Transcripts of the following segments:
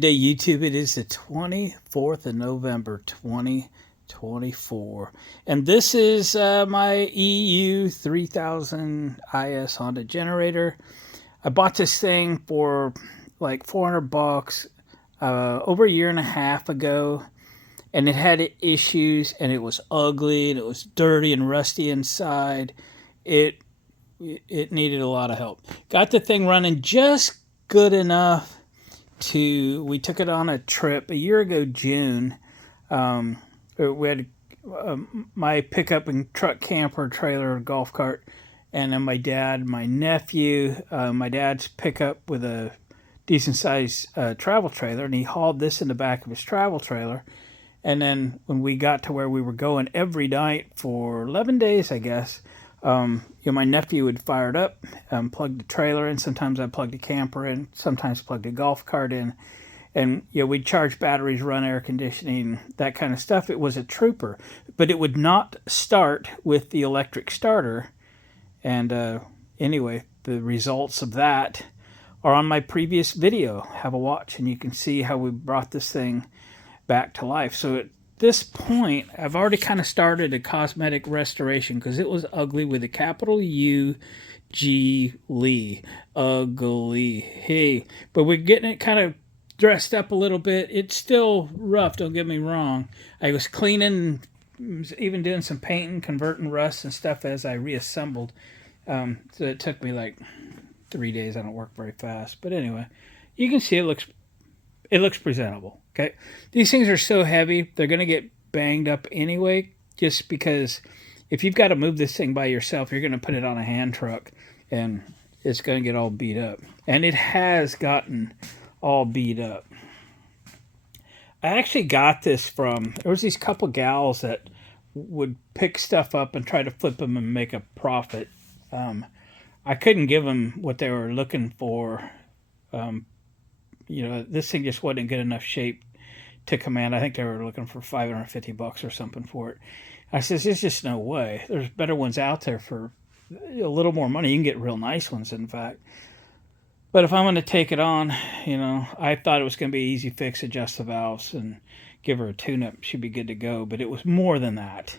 Day YouTube, it is the 24th of November 2024, and this is my EU3000is Honda generator. I bought this thing for like $400 over a year and a half ago, and it had issues, and it was ugly, and it was dirty and rusty inside. It needed a lot of help. Got the thing running just good enough. We took it on a trip a year ago, June. We had my pickup and truck, camper, trailer, golf cart, and then my dad, my nephew, my dad's pickup with a decent sized travel trailer, and he hauled this in the back of his travel trailer. And then when we got to where we were going every night for 11 days, I guess, my nephew would fire it up, plug the trailer in. Sometimes I plugged the camper in, sometimes plugged the golf cart in. And, we'd charge batteries, run air conditioning, that kind of stuff. It was a trooper. But it would not start with the electric starter. And anyway, the results of that are on my previous video. Have a watch, and you can see how we brought this thing back to life. So at this point, I've already kind of started a cosmetic restoration because it was ugly with a capital U-G Lee. Ugly. Hey, but we're getting it kind of dressed up a little bit. It's still rough, don't get me wrong. I was cleaning, even doing some painting, converting rust and stuff as I reassembled. So it took me like 3 days. I don't work very fast. But anyway, you can see it looks presentable. Okay, these things are so heavy, they're going to get banged up anyway, just because if you've got to move this thing by yourself, you're going to put it on a hand truck, and it's going to get all beat up. And it has gotten all beat up. I actually got this from, there was these couple gals that would pick stuff up and try to flip them and make a profit. I couldn't give them what they were looking for. This thing just wasn't in good enough shape to command. I think they were looking for $550 or something for it. I says, there's just no way. There's better ones out there for a little more money. You can get real nice ones, in fact. But if I'm going to take it on, I thought it was going to be easy fix, adjust the valves, and give her a tune-up. She'd be good to go. But it was more than that.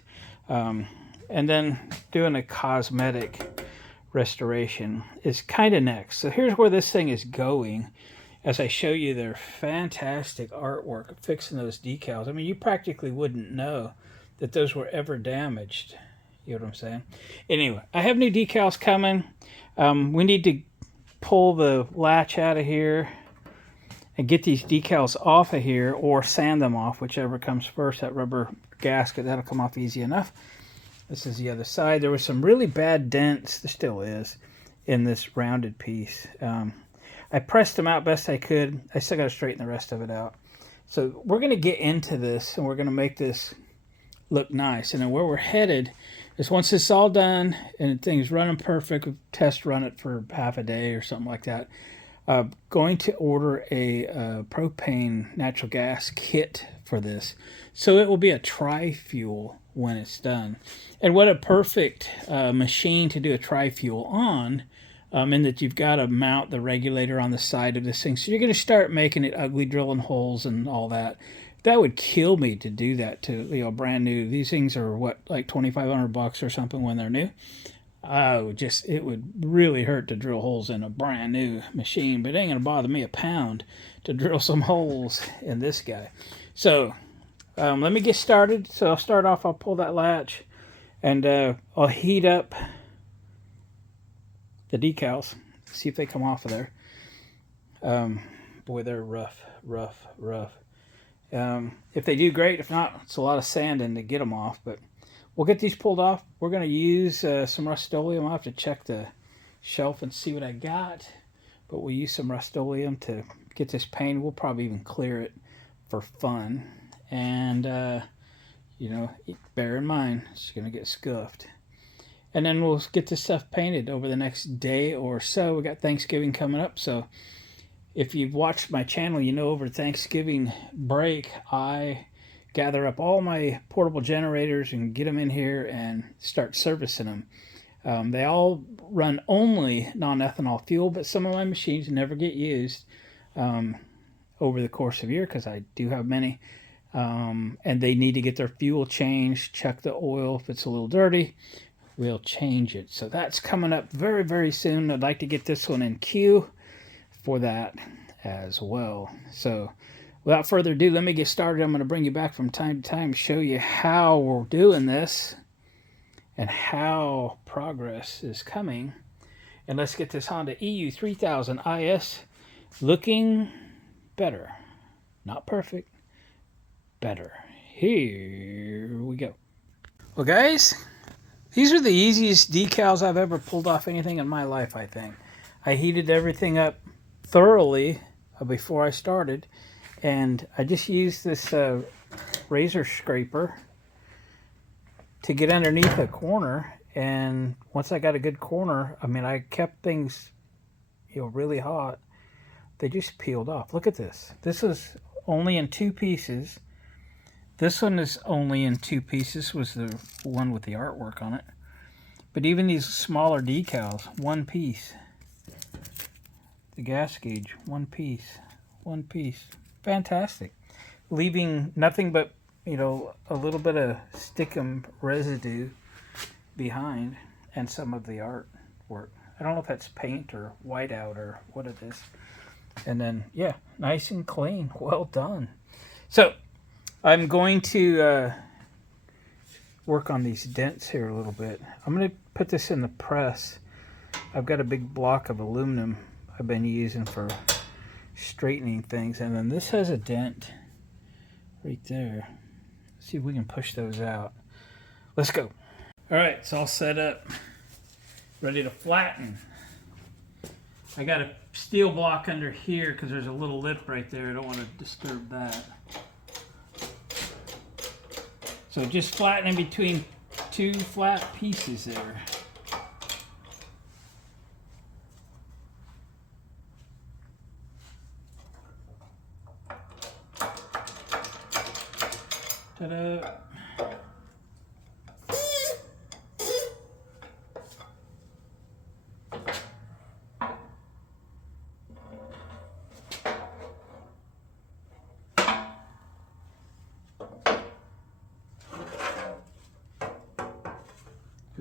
And then doing a cosmetic restoration is kind of next. So here's where this thing is going. As I show you their fantastic artwork of fixing those decals. I mean, you practically wouldn't know that those were ever damaged. You know what I'm saying? Anyway, I have new decals coming. We need to pull the latch out of here and get these decals off of here, or sand them off, whichever comes first. That rubber gasket, that'll come off easy enough. This is the other side. There was some really bad dents, there still is, in this rounded piece. I pressed them out best I could. I still got to straighten the rest of it out. So we're going to get into this, and we're going to make this look nice. And then where we're headed is, once this is all done and things running perfect, we'll test run it for half a day or something like that. Going to order a propane natural gas kit for this. So it will be a tri-fuel when it's done. And what a perfect machine to do a tri-fuel on. In that you've got to mount the regulator on the side of this thing. So you're going to start making it ugly, drilling holes and all that. That would kill me to do that to, brand new. These things are like $2,500 or something when they're new. It would really hurt to drill holes in a brand new machine, but it ain't going to bother me a pound to drill some holes in this guy. So let me get started. So I'll start off, I'll pull that latch, and I'll heat up the decals, see if they come off of there. Boy, they're rough. If they do, great. If not, it's a lot of sanding to get them off, but we'll get these pulled off. We're going to use some Rust-Oleum. I'll have to check the shelf and see what I got, but we'll use some Rust-Oleum to get this painted. We'll probably even clear it for fun, and bear in mind, it's going to get scuffed. And then we'll get this stuff painted over the next day or so. We got Thanksgiving coming up, so if you've watched my channel, over Thanksgiving break, I gather up all my portable generators and get them in here and start servicing them. They all run only non-ethanol fuel, but some of my machines never get used. over the course of a year, because I do have many. And they need to get their fuel changed, check the oil. If it's a little dirty, we'll change it. So that's coming up very, very soon. I'd like to get this one in queue for that as well. So without further ado, let me get started. I'm going to bring you back from time to time, show you how we're doing this and how progress is coming. And let's get this Honda EU3000is looking better. Not perfect, better. Here we go. Well, guys, these are the easiest decals I've ever pulled off anything in my life, I think. I heated everything up thoroughly before I started, and I just used this razor scraper to get underneath a corner. And once I got a good corner, I mean, I kept things, really hot. They just peeled off. Look at this. This is only in 2 pieces. This one is only in 2 pieces, was the one with the artwork on it. But even these smaller decals, 1 piece. The gas gauge, 1 piece. 1 piece. Fantastic. Leaving nothing but, a little bit of stickum residue behind, and some of the artwork. I don't know if that's paint or whiteout or what it is. And then, yeah, nice and clean. Well done. So I'm going to work on these dents here a little bit. I'm going to put this in the press. I've got a big block of aluminum I've been using for straightening things, and then this has a dent right there. Let's see if we can push those out. Let's go. All right, it's all set up, ready to flatten. I got a steel block under here because there's a little lip right there. I don't want to disturb that. So just flattening between 2 flat pieces there. Ta-da!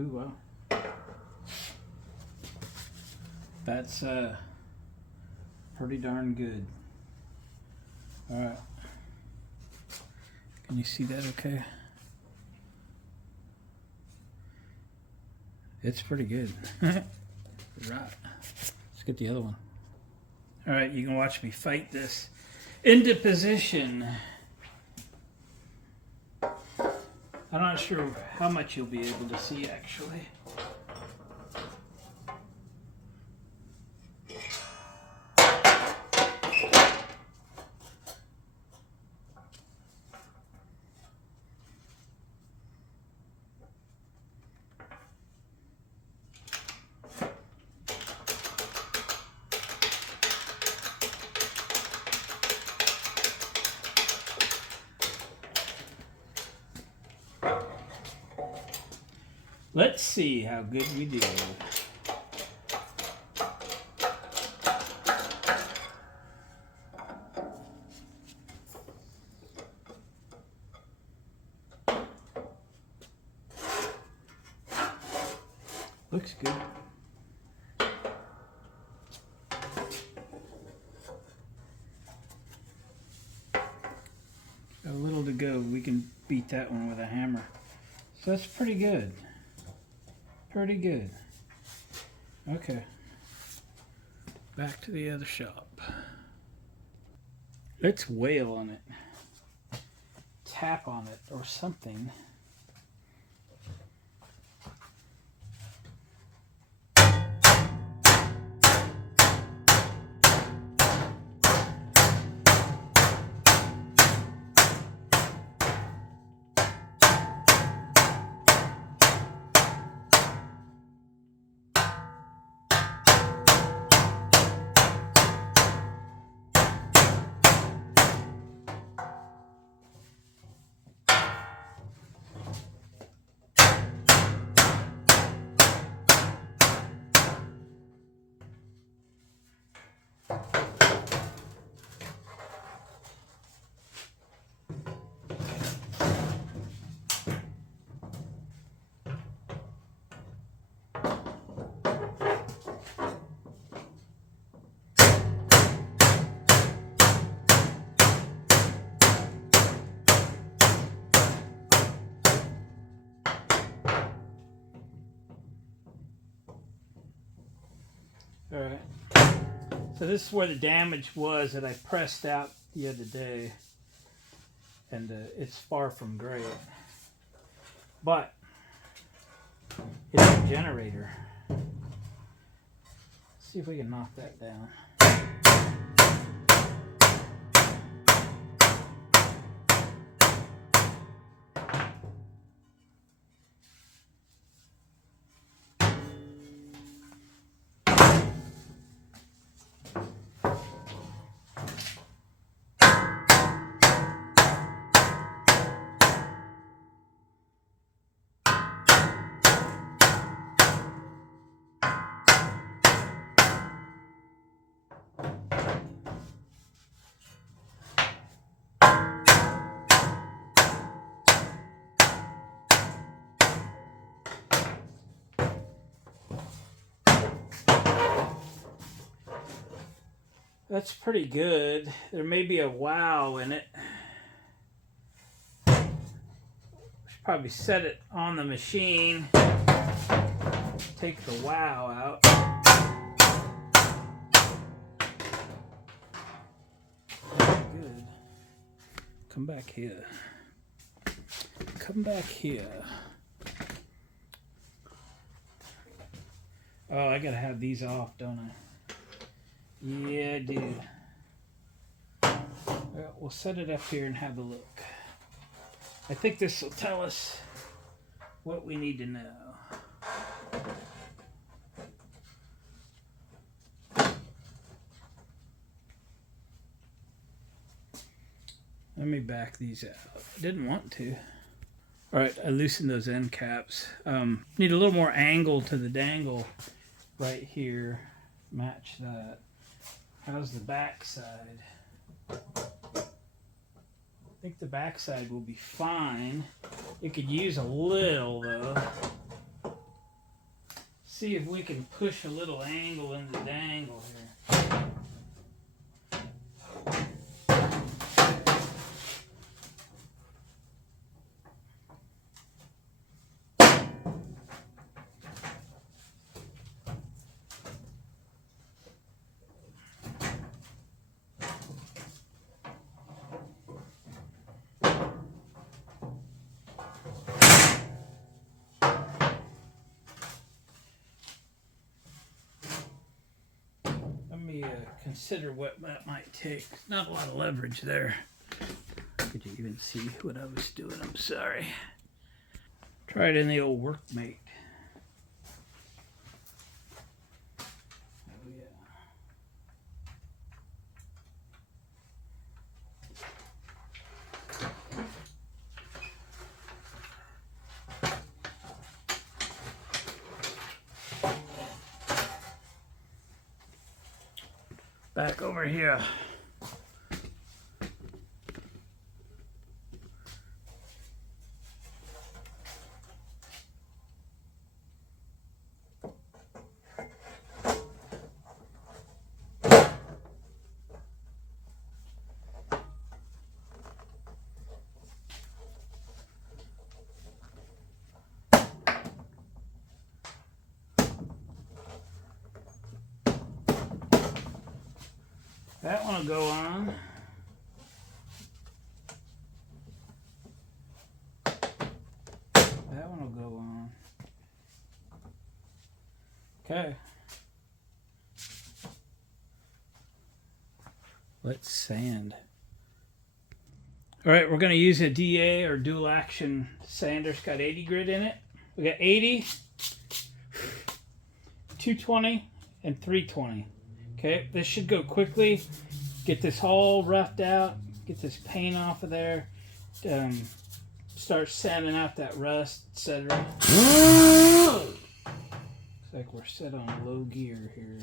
Ooh, wow. That's pretty darn good. All right. Can you see that okay? It's pretty good. Right. Let's get the other one. All right, you can watch me fight this into position. I'm not sure how much you'll be able to see, actually. Let's see how good we do. Looks good. Got a little to go. We can beat that one with a hammer. So that's pretty good. Pretty good. Okay. Back to the other shop. Let's wail on it. Tap on it or something. All right. So this is where the damage was that I pressed out the other day. And it's far from great. But it's a generator. Let's see if we can knock that down. That's pretty good. There may be a wow in it. Should probably set it on the machine. Take the wow out. Good. Come back here. Come back here. Oh, I gotta have these off, don't I? Yeah, I do. Well, we'll set it up here and have a look. I think this will tell us what we need to know. Let me back these out. I didn't want to. All right, I loosened those end caps. Need a little more angle to the dangle right here. Match that. How's the back side? I think the back side will be fine. It could use a little though. See if we can push a little angle in the dangle here. Consider what that might take. Not a lot of leverage there. Could you even see what I was doing? I'm sorry. Try it in the old workmate. Oh yeah. Back over here. That one will go on. That one will go on. Okay. Let's sand. All right, we're going to use a DA or dual action sander. It's got 80 grit in it. We got 80, 220, and 320. Okay, this should go quickly. Get this all roughed out. Get this paint off of there. Start sanding out that rust, etc. Looks like we're set on low gear here.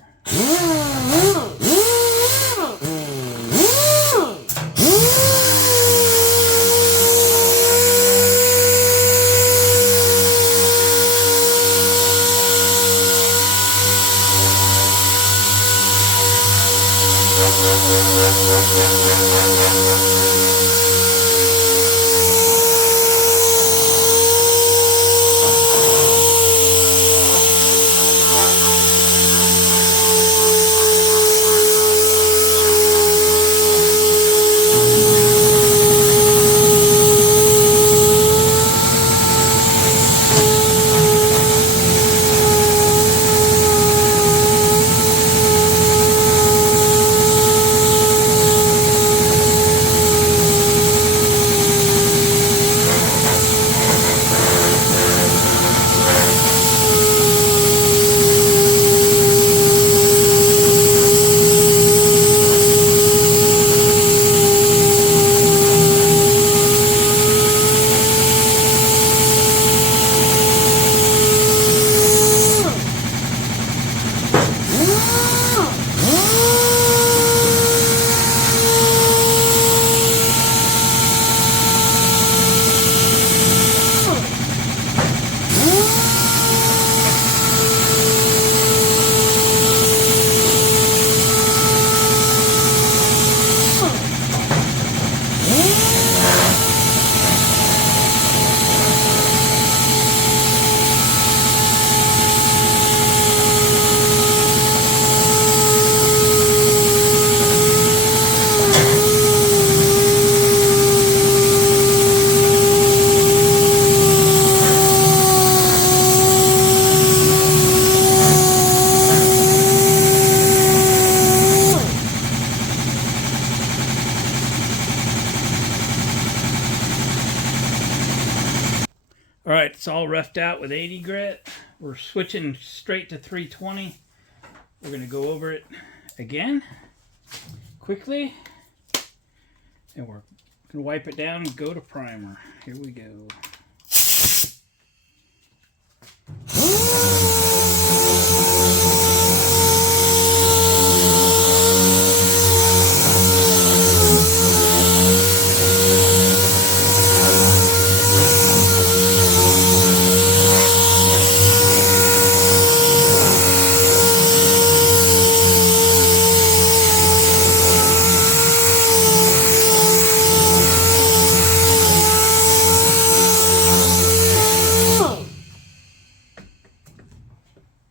All right, it's all roughed out with 80 grit. We're switching straight to 320. We're gonna go over it again, quickly. And we're gonna wipe it down and go to primer. Here we go.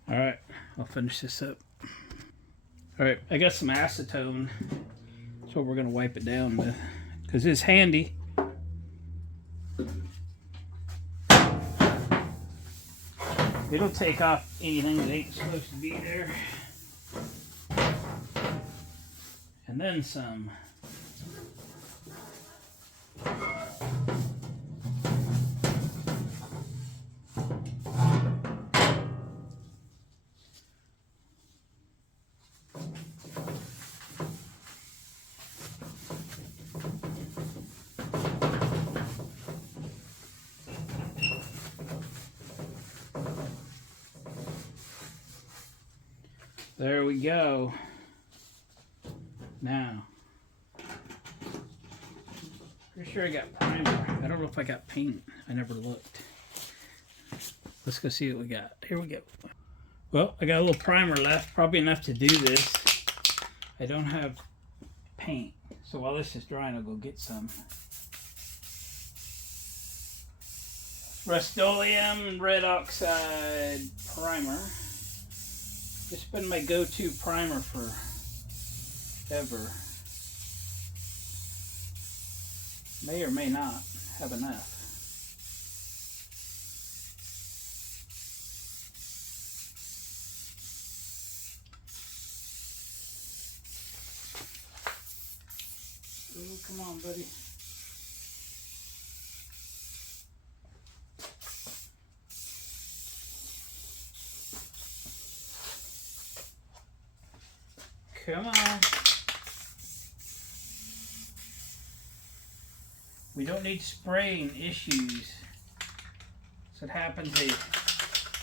Alright, I'll finish this up. Alright, I got some acetone. That's what we're going to wipe it down with. Because it's handy. It'll take off anything that ain't supposed to be there. And then some. There we go. Now, pretty sure I got primer. I don't know if I got paint. I never looked. Let's go see what we got. Here we go. Well, I got a little primer left, probably enough to do this. I don't have paint, so while this is drying, I'll go get some. Rust-Oleum Red Oxide Primer. This has been my go-to primer forever. May or may not have enough. Oh, come on, buddy. Come on. We don't need spraying issues. So it happens they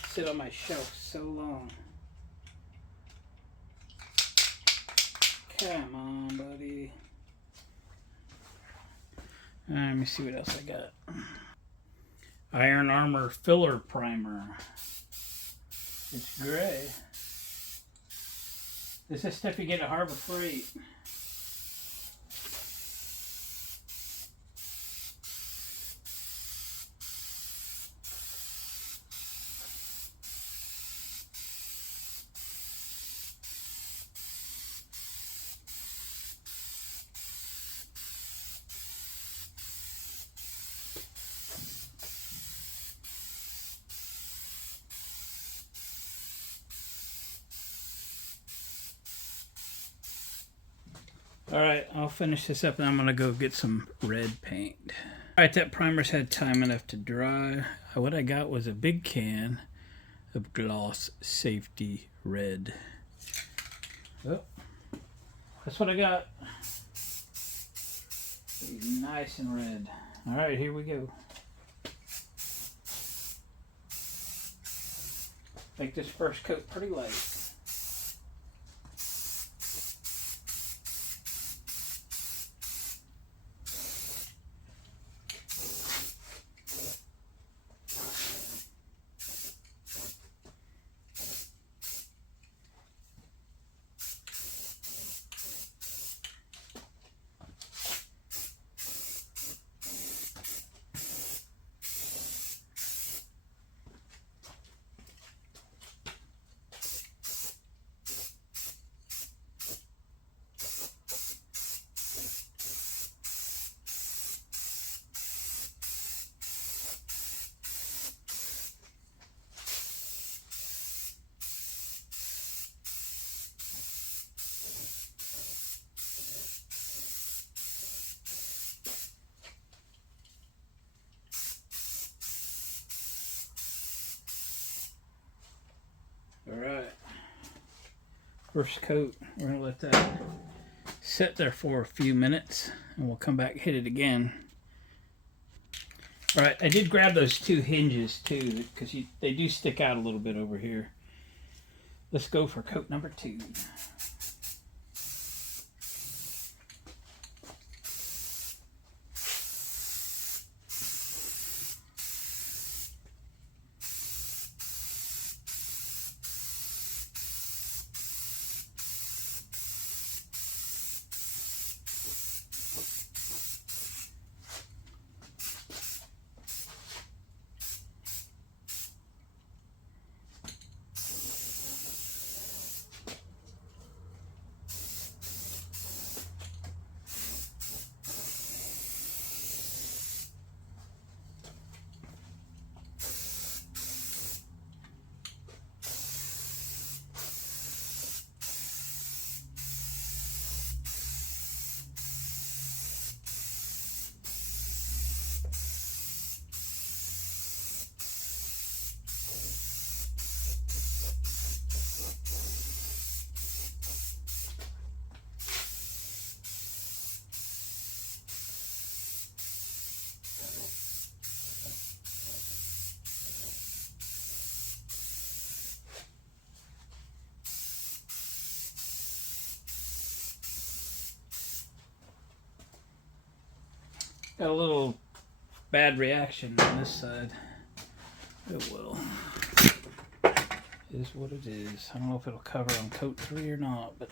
sit on my shelf so long. Come on, buddy. Let me see what else I got. Iron Armor Filler Primer. It's gray. This is stuff you get at Harbor Freight. Alright, I'll finish this up and I'm going to go get some red paint. Alright, that primer's had time enough to dry. What I got was a big can of Gloss Safety Red. Oh, that's what I got. Nice and red. Alright, here we go. Make this first coat pretty light. first coat. We're going to let that sit there for a few minutes, and we'll come back, hit it again. All right, I did grab those two hinges too, because they do stick out a little bit over here. Let's go for coat number 2. Got a little bad reaction on this side. It will. It is what it is. I don't know if it'll cover on coat 3 or not, but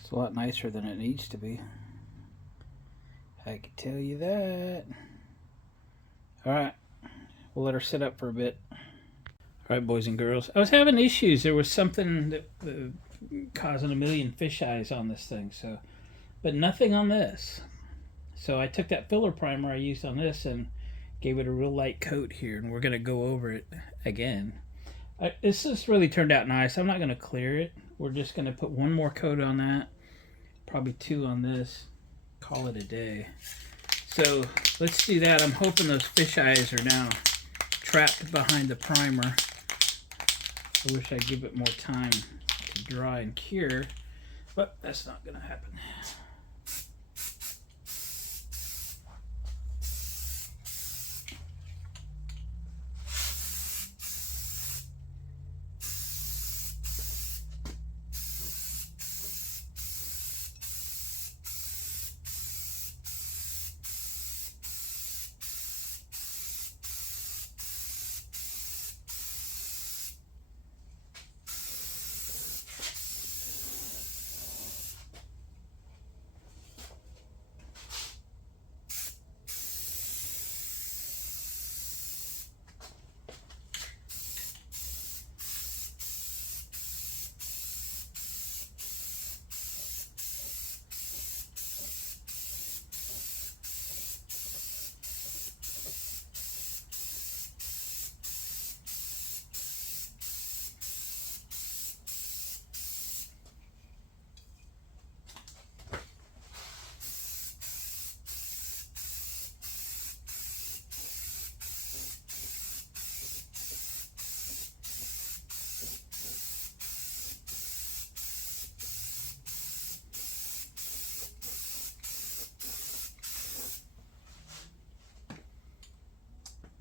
it's a lot nicer than it needs to be. I can tell you that. Alright, we'll let her sit up for a bit. Alright, boys and girls. I was having issues. There was something that causing a million fish eyes on this thing, but nothing on this. So I took that filler primer I used on this and gave it a real light coat here, and we're going to go over it again. This has really turned out nice. I'm not going to clear it. We're just going to put one more coat on that, probably 2 on this, call it a day. So let's do that. I'm hoping those fish eyes are now trapped behind the primer. I wish I'd give it more time to dry and cure, but that's not going to happen.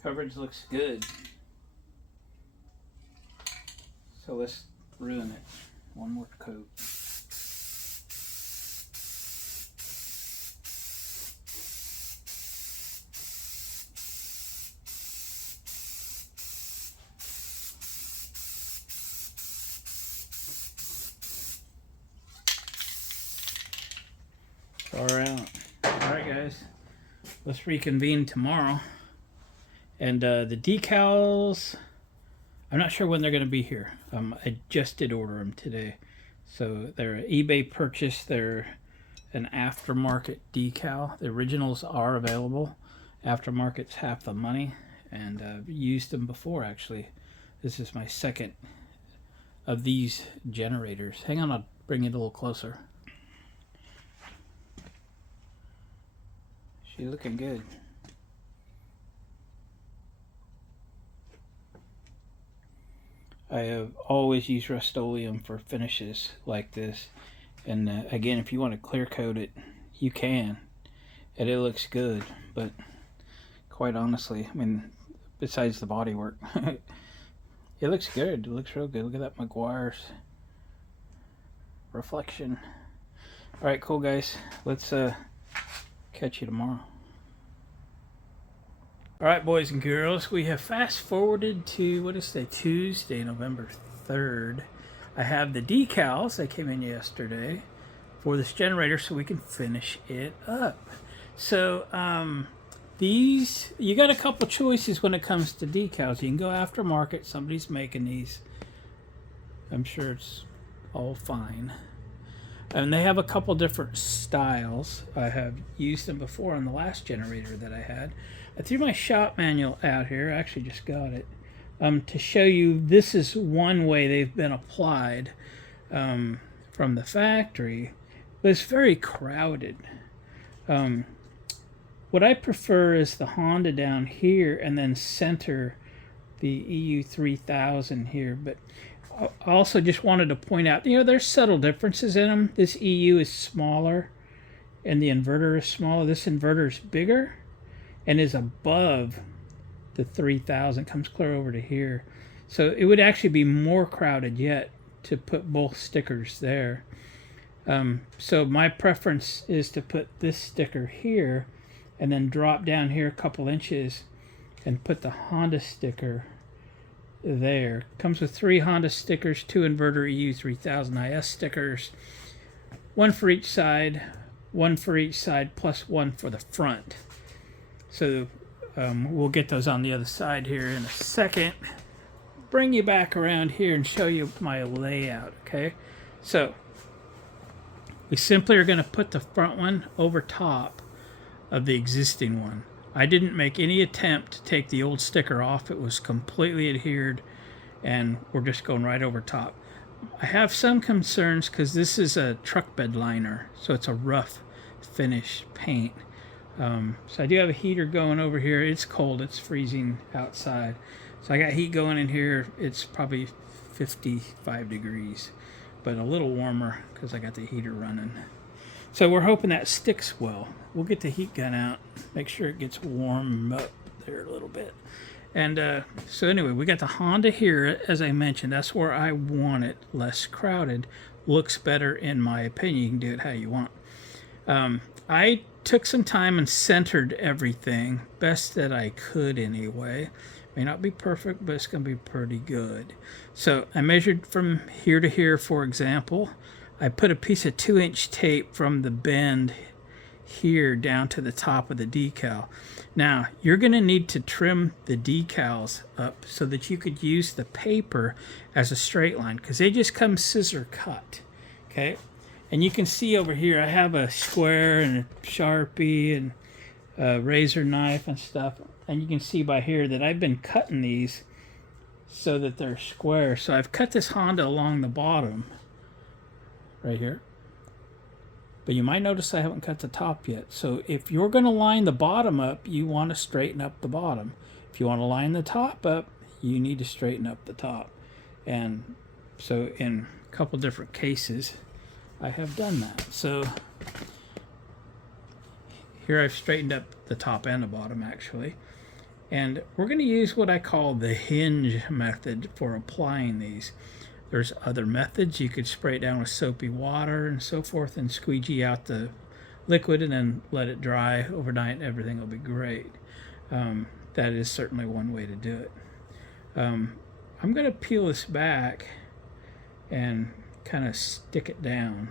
Coverage looks good. So let's ruin it. One more coat. Alright guys, let's reconvene tomorrow. And the decals, I'm not sure when they're going to be here. I just did order them today. So they're an eBay purchase. They're an aftermarket decal. The originals are available. Aftermarket's half the money. And I've used them before, actually. This is my second of these generators. Hang on, I'll bring it a little closer. She's looking good. I have always used Rust-Oleum for finishes like this. And again, if you want to clear coat it, you can. And it looks good. But quite honestly, I mean, besides the body work, it looks good. It looks real good. Look at that McGuire's reflection. Alright, cool guys. Let's catch you tomorrow. Alright, boys and girls, we have fast forwarded to, what is today, Tuesday, November 3rd. I have the decals that came in yesterday for this generator so we can finish it up. So, these, you got a couple choices when it comes to decals. You can go aftermarket, somebody's making these. I'm sure it's all fine. And they have a couple different styles. I have used them before on the last generator that I had. I threw my shop manual out here. I actually just got it. To show you, this is one way they've been applied from the factory. But it's very crowded. What I prefer is the Honda down here and then center the EU3000 here. But I also just wanted to point out, you know, there's subtle differences in them. This EU is smaller and the inverter is smaller. This inverter is bigger and is above the 3000, comes clear over to here. So it would actually be more crowded yet to put both stickers there. So my preference is to put this sticker here and then drop down here a couple inches and put the Honda sticker there. Comes with 3 Honda stickers, 2 inverter EU3000is stickers, 1 for each side, 1 for each side, plus 1 for the front. So we'll get those on the other side here in a second. Bring you back around here and show you my layout, okay? So we simply are going to put the front one over top of the existing one. I didn't make any attempt to take the old sticker off. It was completely adhered, and we're just going right over top. I have some concerns because this is a truck bed liner, so it's a rough finish paint. So I do have a heater going over here. It's cold. It's freezing outside. So I got heat going in here. It's probably 55 degrees, but a little warmer because I got the heater running. So we're hoping that sticks well. We'll get the heat gun out, make sure it gets warm up there a little bit. And so anyway, we got the Honda here, as I mentioned. That's where I want it, less crowded. Looks better in my opinion. You can do it how you want. I took some time and centered everything, best that I could anyway. May not be perfect, but it's going to be pretty good. So I measured from here to here, for example. I put a piece of 2-inch tape from the bend here down to the top of the decal. Now, you're going to need to trim the decals up so that you could use the paper as a straight line, because they just come scissor cut, okay? And you can see over here, I have a square and a Sharpie and a razor knife and stuff. And you can see by here that I've been cutting these so that they're square. So I've cut this Honda along the bottom right here. But you might notice I haven't cut the top yet. So if you're going to line the bottom up, you want to straighten up the bottom. If you want to line the top up, you need to straighten up the top. And so in a couple different cases, I have done that. So here I've straightened up the top and the bottom actually. And we're going to use what I call the Hinge method for applying these. There's other methods. You could spray it down with soapy water and so forth and squeegee out the liquid and then let it dry overnight and everything will be great. That is certainly one way to do it. I'm going to peel this back and kind of stick it down.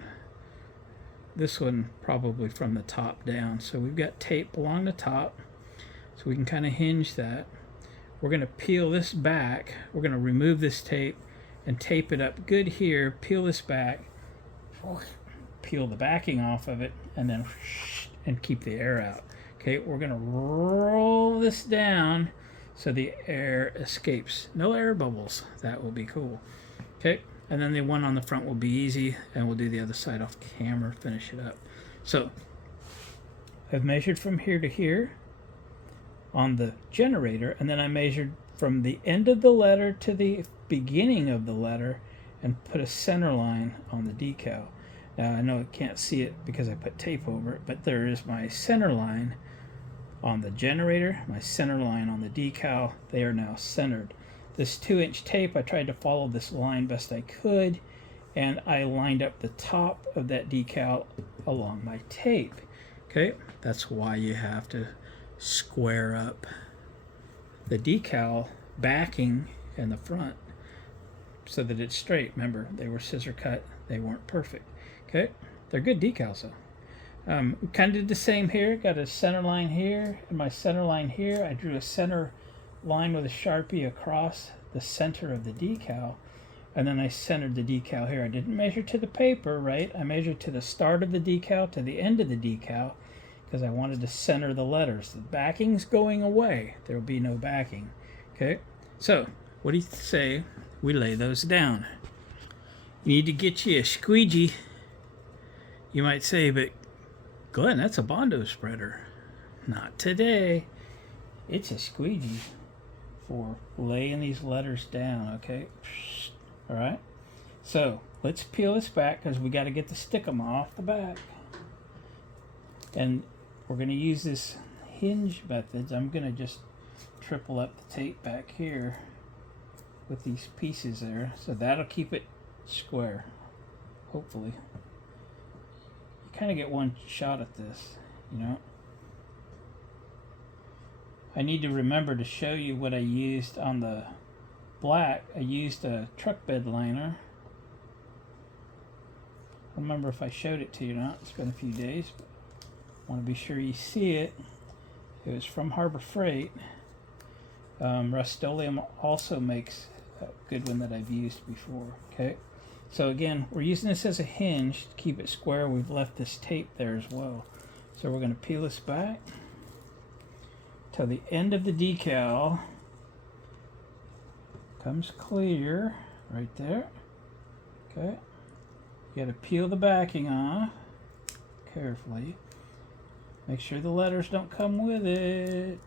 This one probably from the top down. So we've got tape along the top, so we can kind of hinge that. We're going to peel this back. We're going to remove this tape and tape it up good here. Peel this back, peel the backing off of it, and then and keep the air out. Okay, we're going to roll this down so the air escapes. No air bubbles. That will be cool. Okay. And then the one on the front will be easy, and we'll do the other side off camera, finish it up. So I've measured from here to here on the generator, and then I measured from the end of the letter to the beginning of the letter and put a center line on the decal. Now I know I can't see it because I put tape over it, but there is my center line on the generator, my center line on the decal. They are now centered. This 2-inch tape, I tried to follow this line best I could, and I lined up the top of that decal along my tape. Okay, that's why you have to square up the decal backing and the front so that it's straight. Remember, they were scissor cut, they weren't perfect. Okay, they're good decals though. We kind of did the same here. Got a center line here and my center line here. I drew a center line with a Sharpie across the center of the decal, and then I centered the decal here. I didn't measure to the paper, right? I measured to the start of the decal to the end of the decal because I wanted to center the letters. The backing's going away. There will be no backing. Okay, so what do you say we lay those down? You need to get you a squeegee. You might say, but Glenn, that's a Bondo spreader. Not today. It's a squeegee for laying these letters down, okay? All right, so let's peel this back because we got to get the stickum off the back. And we're going to use this hinge method. I'm going to just triple up the tape back here with these pieces there, so that'll keep it square, hopefully. You kind of get one shot at this, you know. I need to remember to show you what I used on the black. I used a truck bed liner. I don't remember if I showed it to you or not. It's been a few days, but I want to be sure you see it. It was from Harbor Freight. Rust-Oleum also makes a good one that I've used before. Okay, so again, we're using this as a hinge to keep it square. We've left this tape there as well. So we're going to peel this back till the end of the decal comes clear right there. Okay, you got to peel the backing off carefully. Make sure the letters don't come with it.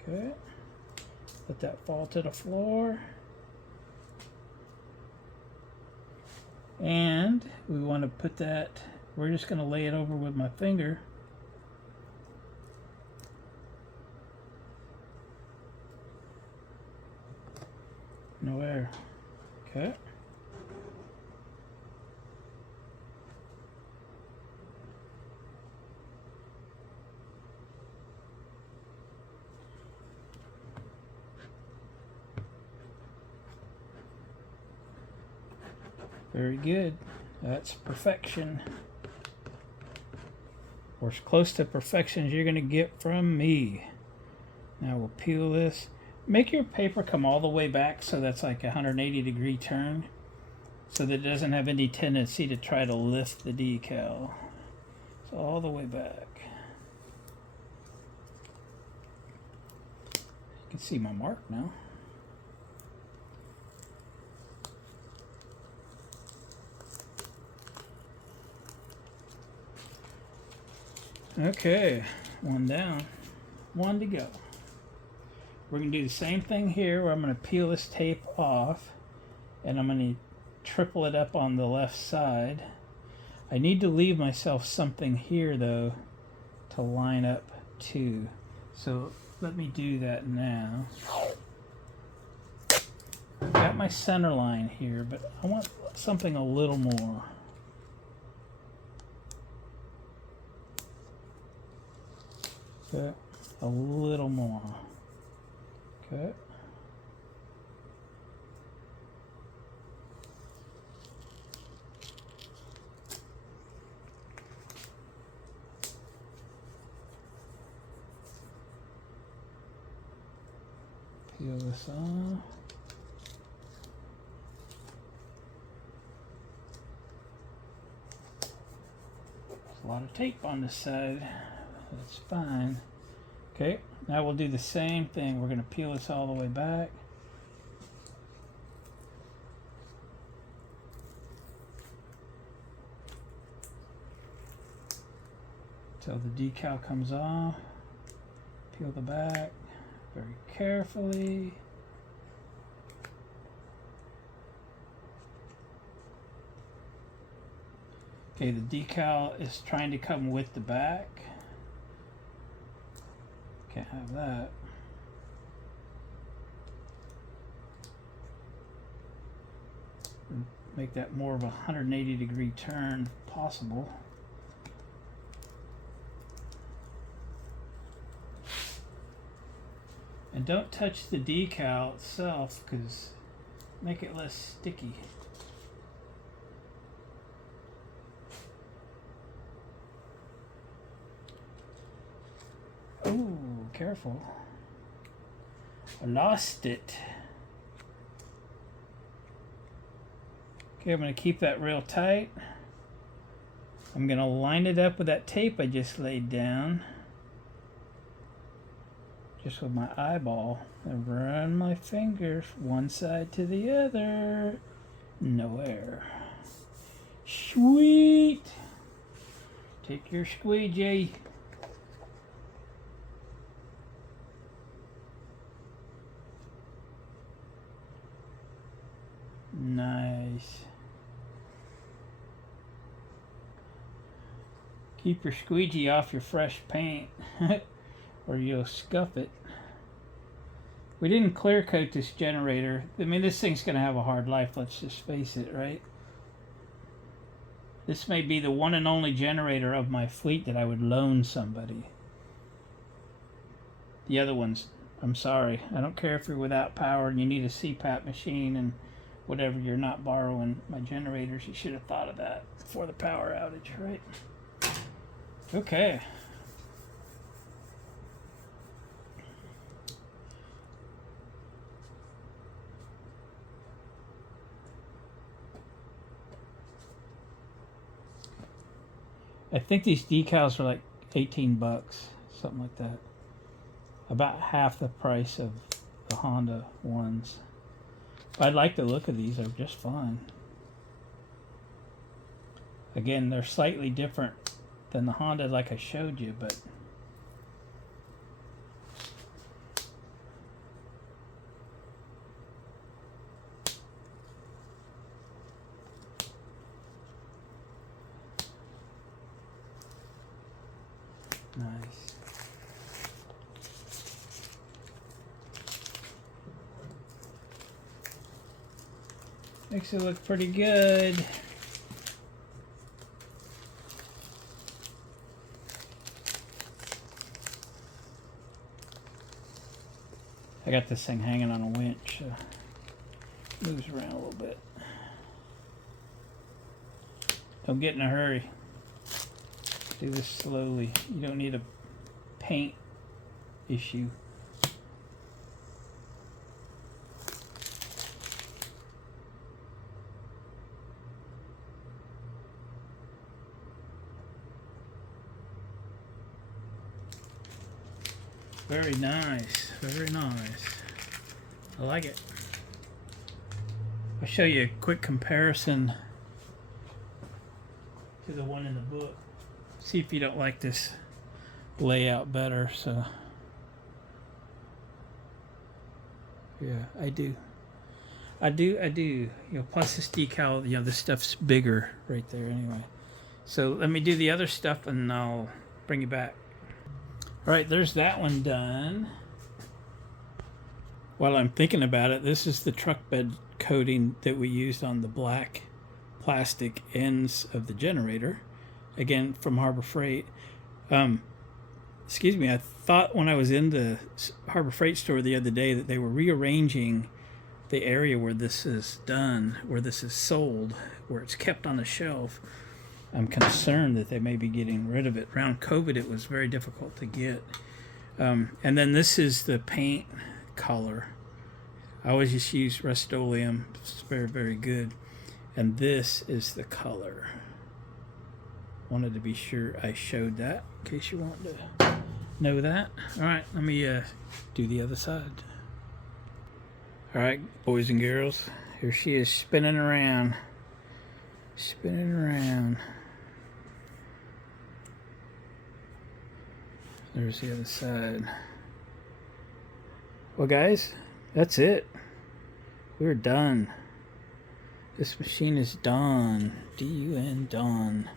Okay, let that fall to the floor. And we want to put that, we're just going to lay it over with my finger. No air. Okay. Very good. That's perfection. Or as close to perfection as you're going to get from me. Now we'll peel this. Make your paper come all the way back so that's like a 180-degree turn, so that it doesn't have any tendency to try to lift the decal. So all the way back. You can see my mark now. Okay, one down, one to go. We're going to do the same thing here where I'm going to peel this tape off and I'm going to triple it up on the left side. I need to leave myself something here though to line up to. So let me do that now. I've got my center line here, but I want something a little more. Okay, a little more. Okay. Peel this off. There's a lot of tape on this side. That's fine. Okay, now we'll do the same thing. We're going to peel this all the way back. till the decal comes off. Peel the back very carefully. Okay, the decal is trying to come with the back. Can't have that. Make that more of a 180-degree turn possible. And don't touch the decal itself, because make it less sticky. Oh, careful. I lost it. Okay, I'm going to keep that real tight. I'm going to line it up with that tape I just laid down. Just with my eyeball. And run my fingers one side to the other. No air. Sweet! Take your squeegee. Nice. Keep your squeegee off your fresh paint or you'll scuff it. We didn't clear coat this generator. I mean, this thing's going to have a hard life, let's just face it, right? This may be the one and only generator of my fleet that I would loan somebody. The other ones, I'm sorry. I don't care if you're without power and you need a CPAP machine and whatever, you're not borrowing my generators. You should have thought of that before the power outage, right? Okay. I think these decals are like 18 bucks, something like that. About half the price of the Honda ones. I like the look of these, they're just fine. Again, they're slightly different than the Honda like I showed you, but nice. Makes it look pretty good. I got this thing hanging on a winch. Moves around a little bit. Don't get in a hurry. Do this slowly. You don't need a paint issue. Very nice, very nice. I like it. I'll show you a quick comparison to the one in the book. See if you don't like this layout better. So yeah, I do. You know, plus this decal, you know, this stuff's bigger right there anyway. So let me do the other stuff and I'll bring you back. All right, there's that one done. While I'm thinking about it, this is the truck bed coating that we used on the black plastic ends of the generator. Again, from Harbor Freight. Excuse me, I thought when I was in the Harbor Freight store the other day that they were rearranging the area where this is done, where this is sold, where it's kept on the shelf. I'm concerned that they may be getting rid of it. Around COVID, it was very difficult to get. And then this is the paint color. I always just use Rust-Oleum. It's very, very good. And this is the color. Wanted to be sure I showed that in case you want to know that. All right, let me do the other side. All right, boys and girls, here she is spinning around. Spinning around. There's the other side. Well, guys, that's it. We're done. This machine is done. D-U-N, done.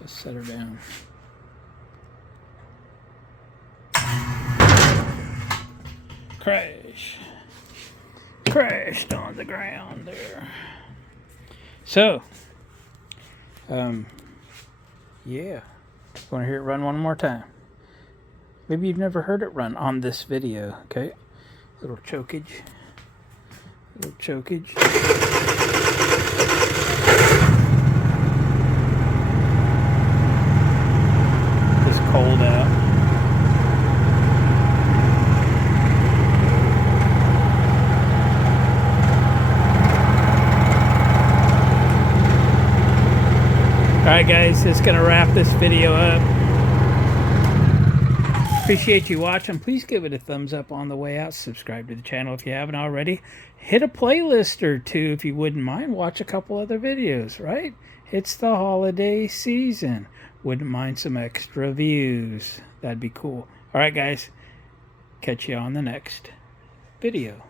Just set her down. Crash. Crashed on the ground there. So, yeah. Want to hear it run one more time? Maybe you've never heard it run on this video, okay? Little chokage. Little chokage. Just cold out. Alright guys, that's going to wrap this video up. Appreciate you watching. Please give it a thumbs up on the way out. Subscribe to the channel if you haven't already. Hit a playlist or two if you wouldn't mind. Watch a couple other videos, right? It's the holiday season. Wouldn't mind some extra views. That'd be cool. Alright guys, catch you on the next video.